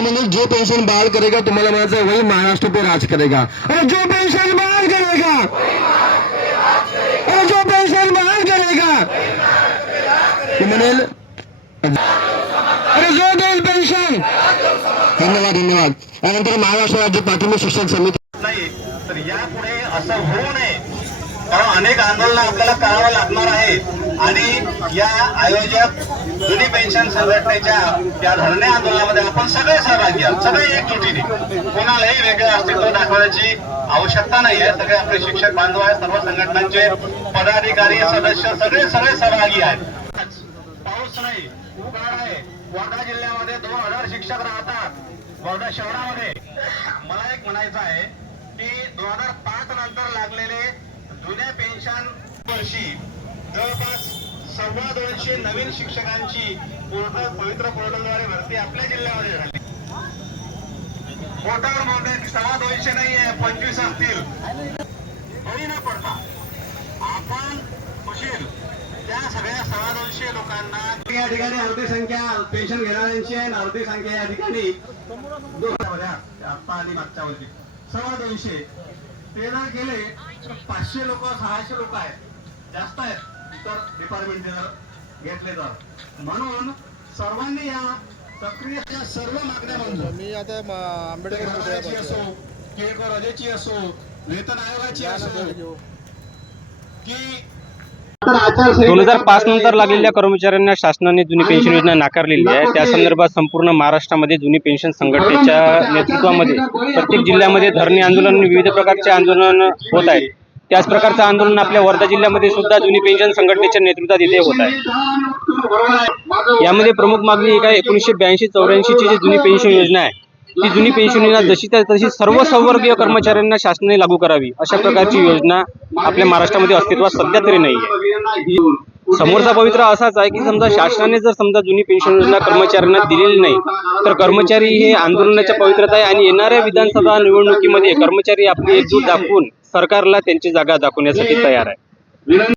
म्हणजे जो पेन्शन बाळ करेगा तुम्हाला म्हणायचं वही महाराष्ट्र पे राज करेगा. अरे जो पेन्शन बाळ करेगा और जो पेन्शन बाळ करेगा म्हणेल अरे जो देईल पेन्शन. धन्यवाद धन्यवाद. त्यानंतर महाराष्ट्र राज्य प्राथमिक शिक्षण समिती. नाही तर यापुढे असं होऊ नये. कारण अनेक आंदोलन आपल्याला करावं लागणार आहे आणि या आयोजक जुनी पेन्शन संघटनेच्या या धरणे आंदोलनामध्ये आपण सगळे सहभागी आहोत. सगळे एकजुटीने. कोणालाही वेगळं अस्तित्व दाखवण्याची आवश्यकता नाही आहे. सगळे आपले शिक्षक बांधव आहेत. सर्व संघटनांचे पदाधिकारी सदस्य सगळे सगळे सहभागी आहेत. पाऊस नाही आहे. वर्धा जिल्ह्यामध्ये दोन हजार शिक्षक राहतात. वर्धा शहरामध्ये. मला एक म्हणायचं आहे की दोन हजार पाच नंतर लागलेले जुन्या पेन्शन वर्षी जवळपास सव्वा दोनशे नवीन शिक्षकांची पोर्टल पवित्र पोर्टलद्वारे भरती आपल्या जिल्ह्यामध्ये झाली. पोर्टलमध्ये सव्वा दोनशे नाही आहे पंचवीस असतील. बळी न पडता आपण खुशील त्या सगळ्या सव्वा दोनशे लोकांना या ठिकाणी अर्धी संख्या पेन्शन घेणाऱ्यांची आहे आणि अर्धी संख्या या ठिकाणी आत्ता मागच्या वर्षी. सव्वा दोनशे. ते जर गेले तर पाचशे लोक सहाशे लोक आहेत. जास्त आहेत. तर डिपार्टमेंटने जर घेतले तर म्हणून सर्वांनी या प्रक्रियेच्या सर्व मागण्या मंजूर मी आता आंबेडकर असो केळकर रजेची असो वेतन आयोगाची असो की दोन हजार पाच नंतर लागलेल्या कर्मचाऱ्यांना शासनाने जुनी पेन्शन योजना नाकारलेली आहे. त्या संदर्भात संपूर्ण महाराष्ट्रामध्ये जुनी पेन्शन संघटनेच्या नेतृत्वामध्ये प्रत्येक जिल्ह्यामध्ये धरणे आंदोलन विविध प्रकारचे आंदोलन होत आहेत. त्याच प्रकारचं आंदोलन आपल्या वर्धा जिल्ह्यामध्ये सुद्धा जुनी पेन्शन संघटनेच्या नेतृत्वात इथे होत आहे. यामध्ये प्रमुख मागणी एक आहे एकोणीसशे ब्याऐंशी चौऱ्याऐंशीची जी जुनी पेन्शन योजना आहे ती जुनी पेन्शन योजना जशी त्या तशी सर्व संवर्गीय कर्मचाऱ्यांना शासनाने लागू करावी अशा प्रकारची योजना आपल्या महाराष्ट्रामध्ये अस्तित्वात सध्या तरी नाही आहे समोरचा पवित्र असाच आहे की समजा शासनाने जर समजा जुनी पेन्शन योजना कर्मचाऱ्यांना दिलेली नाही तर कर्मचारी हे आंदोलनाच्या पवित्रता आहे आणि येणाऱ्या विधानसभा निवडणुकीमध्ये कर्मचारी आपली एकजूट दाखवून सरकारला त्यांची जागा दाखवण्यासाठी तयार आहे.